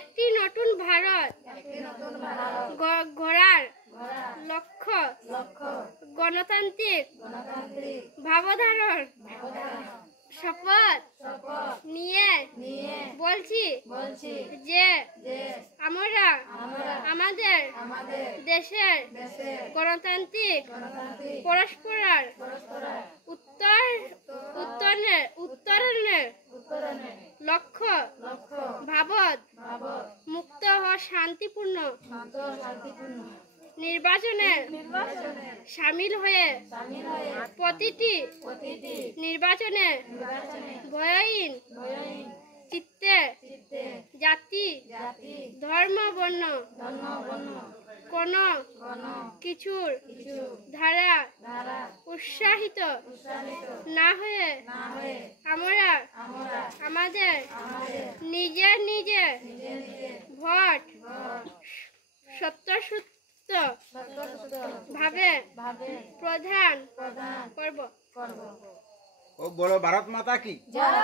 একটি নতুন ভারত গড়ার লক্ষ্য গণতান্ত্রিক ভাবধারার শপথ নিয়ে বলছি যে আমরা আমাদের দেশের গণতান্ত্রিক পরস্পরের উত্তরণের লক্ষ্য ভাবত মুক্ত ও শান্তিপূর্ণ নির্বাচনে সামিল হয়ে প্রতিটি নির্বাচনে ভয়হীন চিত্তে জাতি ধর্ম বর্ণ কোন কিছুর ধারা উৎসাহিত না হয়ে আমরা আমাদের নিজের ভোট সত্যসত্য ভাবে প্রদান করব। ও বড় ভারত মাতা কি জয়।